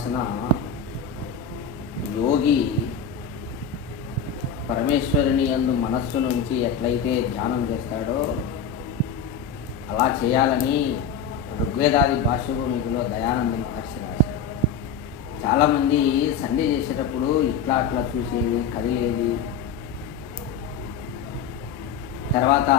ఉపాసన యోగి పరమేశ్వరుని యందు మనస్సు నుంచి ఎట్లయితే ధ్యానం చేస్తాడో అలా చేయాలని ఋగ్వేదాది భాష్యభూమికలో దయానంద మహర్షి రాశారు. చాలామంది సంధ్య చేసేటప్పుడు ఇట్లా అట్లా చూసేది, కదిలేది, తర్వాత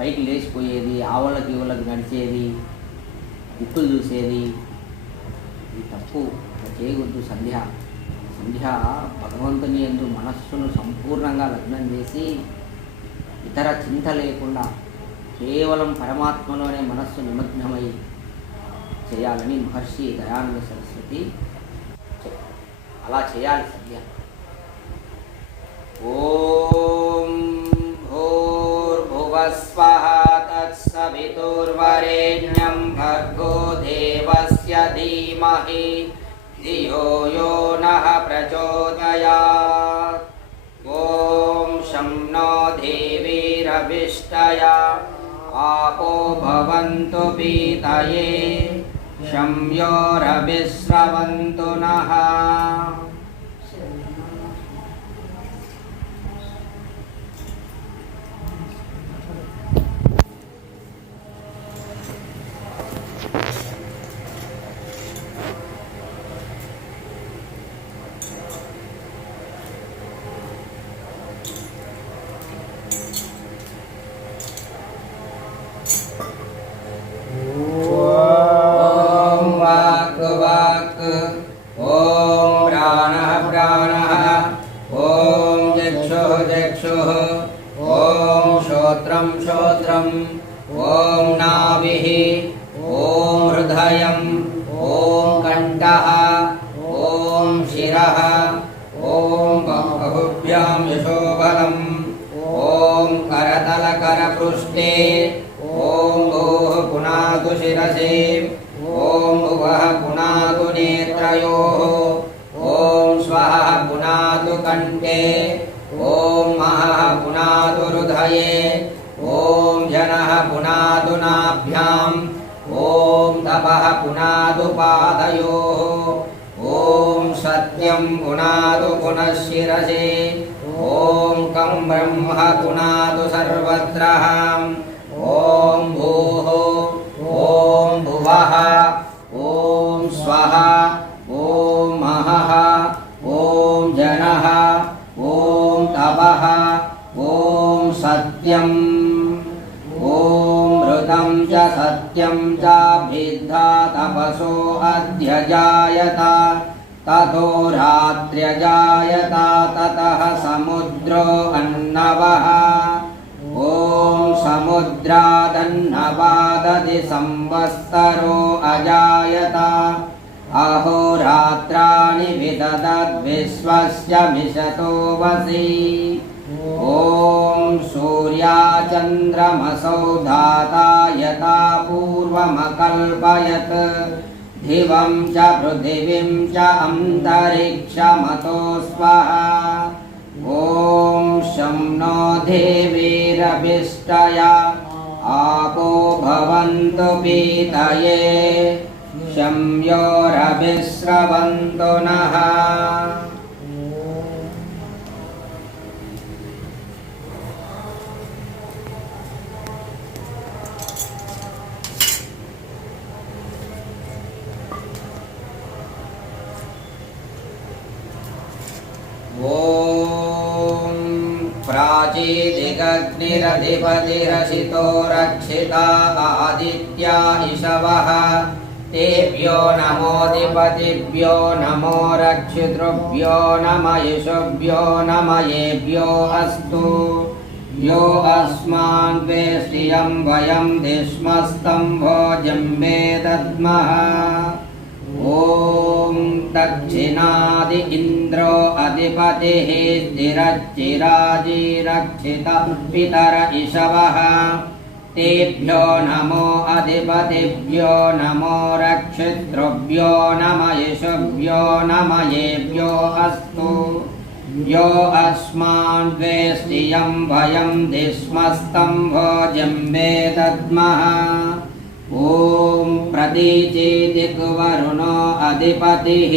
పైకి లేచిపోయేది, ఆవులకి ఈవులకి నడిచేది, దిక్కులు చూసేది. ఇది తప్పు, అట్లా చేయవద్దు. సంధ్య భగవంతుని యందు మనస్సును సంపూర్ణంగా లగ్నం చేసి ఇతర చింత లేకుండా కేవలం పరమాత్మలోనే మనస్సు నిమగ్నమై చేయాలని మహర్షి దయానంద సరస్వతి అలా చేయాలి సంధ్య. ఓం భూర్భువస్వః తత్సవితుర్వరేణ్యం భర్గో దేవస్య ధీమహి ధియో యో నః ప్రచోదయాత్. ఓం శం నో దేవీరభిష్టయా ఆపో భవంతు పీతయే శం యోరభిస్రవంతు నః. श्रोत्रं ओम नाभिः ओम हृदयं ओम कंठः ओम शिरः ओम बाहुभ्यां यशोबलम् ओम करतलकरपृष्ठे ओम भूः पुनातु शिरसि ओम भुवः पुनातु नेत्रयोः ओम स्वः पुनातु कंठे ओम महः पुनातु हृदये ओम जनः पुनातु नाभ्याम् ओम तपः पुनातु पादयोः ओम सत्यं पुनातु पुनः शिरसि ओम कं ब्रह्म पुनातु सर्वत्र ओम भूः ओम भुवः ओम स्वः ओम महः ओम जनः ओम तपः ओम सत्यं ओम ऋतं च सत्यं च भिद्धा तपसो अध्यजायत ततो रात्र्यजायत ततः समुद्रो अन्नवः ओम समुद्रादन्नवादधि संवत्सरो अजायत अहोरात्राणि विदधद्विश्वस्य मिषतो वसि ओम सूर्याचन्द्रमसौ धाता यथा पूर्वमकल्पयत् दिवं च पृथिवीं च अन्तरिक्षमतो स्वः ओम शं नो देवीरभिष्टया आपो भवन्तु पीतये शं योरभिस्रवन्तु नः. ओम प्राचीदिगग्निरधिपतिरसितो रक्षिता आदित्या इषवः तेभ्यो नमोऽधिपतिभ्यो नमो रक्षितृभ्यो नम इषुभ्यो नम येभ्यो अस्तु यो अस्मान् वेष्टियं वयं दिश्मस्तं भोजम्बे दद्मः. ओम दक्षिणादि इन्द्रो अधिपतिः स्थिरच्चिराजिरक्षितः पितर इषवः तेभ्यो नमो अधिपतिभ्यो नमो रक्षितृभ्यो नम इषुभ्यो नम येभ्यो अस्तु यो अस्मान् वेष्टियं वयं दिश्मस्तं भोजम्बे दद्मः. ॐ प्रतीचीदिग्वरुणो अधिपतिः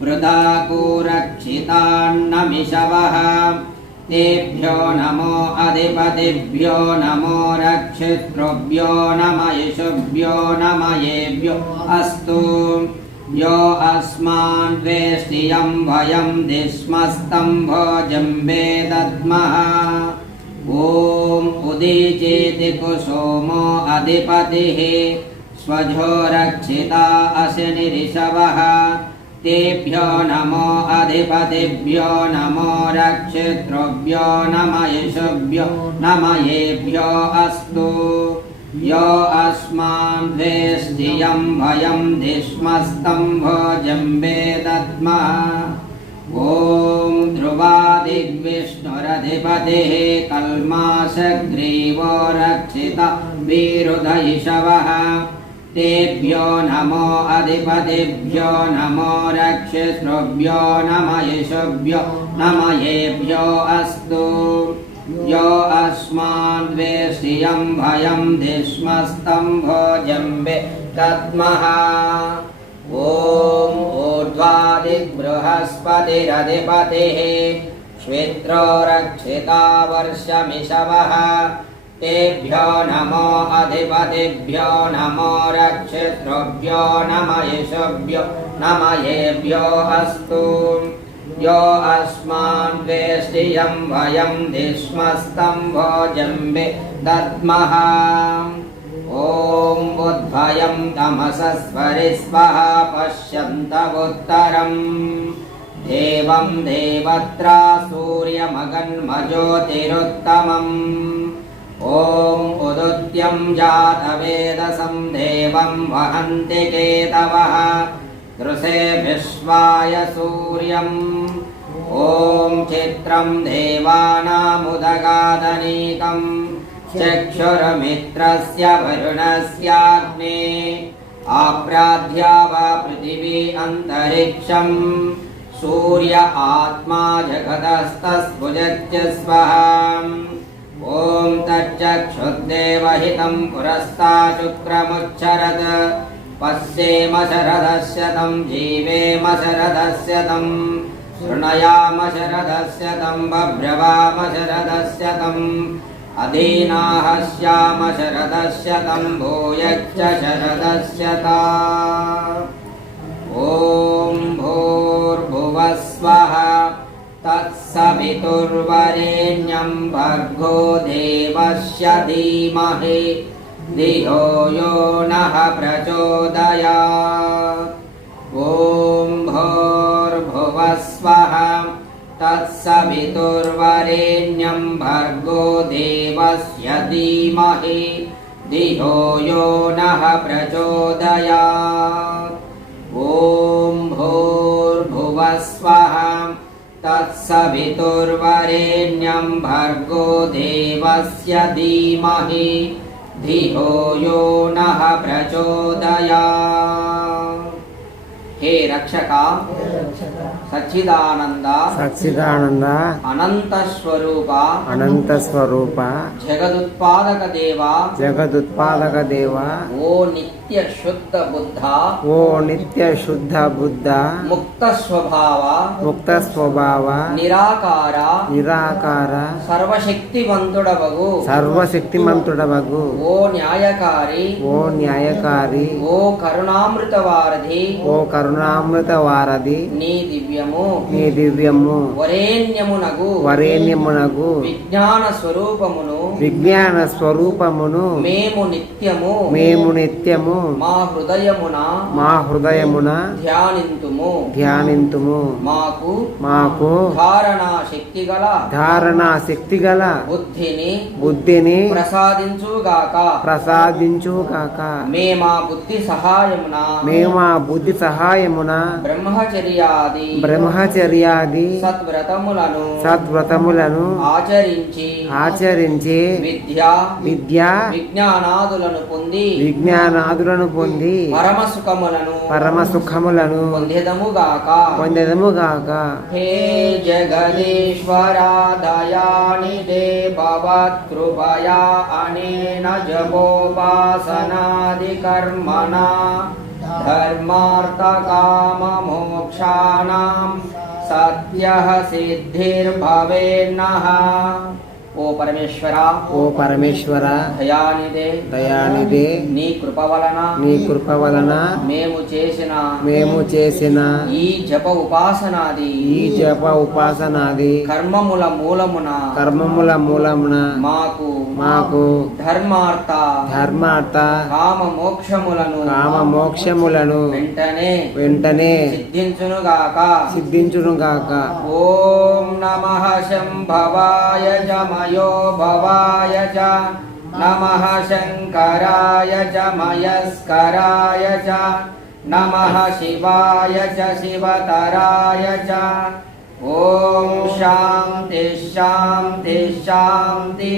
वृदाकूरक्षितान्नमिषवः तेभ्यो नमो अधिपतिभ्यो नमो रक्षितृभ्यो नम इषुभ्यो नम येभ्यो अस्तु यो अस्मान् वेष्टियं वयं दिस्मस्तं भोजम्बे दद्मः ॐ उदीचेति कुसुमो अधिपतिः स्वजो रक्षिता अशनिरिषवः तेभ्यो नमो अधिपतिभ्यो नमो रक्षितृभ्यो नम इषुभ्यो नम येभ्यो अस्तु यो अस्मान् वेष्टियं वयं दिस्मस्तं भोजम्बे दद्मः ॐ ध्रुवादिग्विष्णुरधिपतिः कल्माषग्रीवो रक्षिता वीरुधैषवः तेभ्यो नमो अधिपतिभ्यो नमो रक्षितृभ्यो नम इषुभ्यो नम येभ्यो अस्तु यो अस्मान् वेष्टियं वयं दिस्मस्तं भोजम्बे दद्मः ॐ ऊर्ध्वादिबृहस्पतिरधिपतिः श्वेत्रो रक्षिता वर्षमिषवः तेभ्यो नमो अधिपतिभ्यो नमो रक्षितृभ्यो नम इषुभ्यो नम येभ्यो अस्तु यो अस्मान् वेष्टियं वयं दिस्मस्तं भोजम्बे दद्मः ॐ उद्भयं तमसस्वरिस्वः पश्यन्तवुत्तरम् देवं देवत्रा सूर्यमगन्मज्योतिरुत्तमम् ॐ उदुत्यं जातवेदसं देवं वहन्ति केतवः दृशे विश्वाय सूर्यम् ॐ चित्रं देवानामुदगादनीकम् चक्षुर्मित्रस्य वरुणस्याग्ने आप्राध्या वा पृथिवी अन्तरिक्षम् सूर्य आत्मा जगतस्तस्भुजच्च स्वः ॐ तच्चक्षुर्देवहितं पुरस्ताशुक्रमुच्चरत् पश्येम शरदस्य तं जीवेम शरदस्य तं शृणयाम शरदस्य तं बभ्रवाम शरदस्य तम् अधीनाः स्याम शरदस्य तं भूयश्च शरदस्य ता ॐ भूर्भुवः स्वः तत्सवितुर्वरेण्यं भर्गो देवस्य धीमहि धियो यो नः प्रचोदयात् ॐ भूर्भुवः स्वः तत्सवितुर्वरेण्यं भर्गो देवस्य धीमहि धियो यो नः प्रचोदयात् ॐ भूर्भुवः स्वः तत्सवितुर्वरेण्यं भर्गो देवस्य धीमहि धियो यो नः प्रचोदयात् हे रक्षका सच्चिदानंद अनंत स्वरूप जगदुत्पादक देवा ओ नित्य शुद्ध बुद्ध मुक्त स्वभाव निराकार सर्वशक्तिमंतुडवगु ओ न्यायकारी ओ करुणामृत वारधि నీ దివ్యము వరేణ్యమునగు విజ్ఞాన స్వరూపమును మేము నిత్యము మా హృదయమున ధ్యానింతుము మాకు ధారణా శక్తి గల బుద్ధిని ప్రసాదించుగాక మేమా బుద్ధి సహాయమున బ్రహ్మచర్యాది సద్వ్రతములను ఆచరించి విద్యా విజ్ఞానాదులను శాంతులను పొంది పరమ సుఖములను పొందెదముగాక. హే జగదీశ్వరా దయానిదే భవత్కృపయా అనేన జపోపాసనాది కర్మణా ధర్మార్థ కామ మోక్షానాం సత్యః సిద్ధిర్భవేన్నః. ఓ పరమేశ్వర, ఓ పరమేశ్వర, దయానిదే నీ కృప వలన మేము చేసిన ఈ జప ఉపాసనాది కర్మముల మూలమున మాకు ధర్మార్థ కామ మోక్షములను వెంటనే సిద్ధించునుగాక. ఓం నమః శంభవాయ జమయో భవాయ చ నమః శంకరాయ చ మయస్కరాయ చ నమః శివాయ చ శివతరాయ చ. ఓం శాంతి శాంతి శాంతి.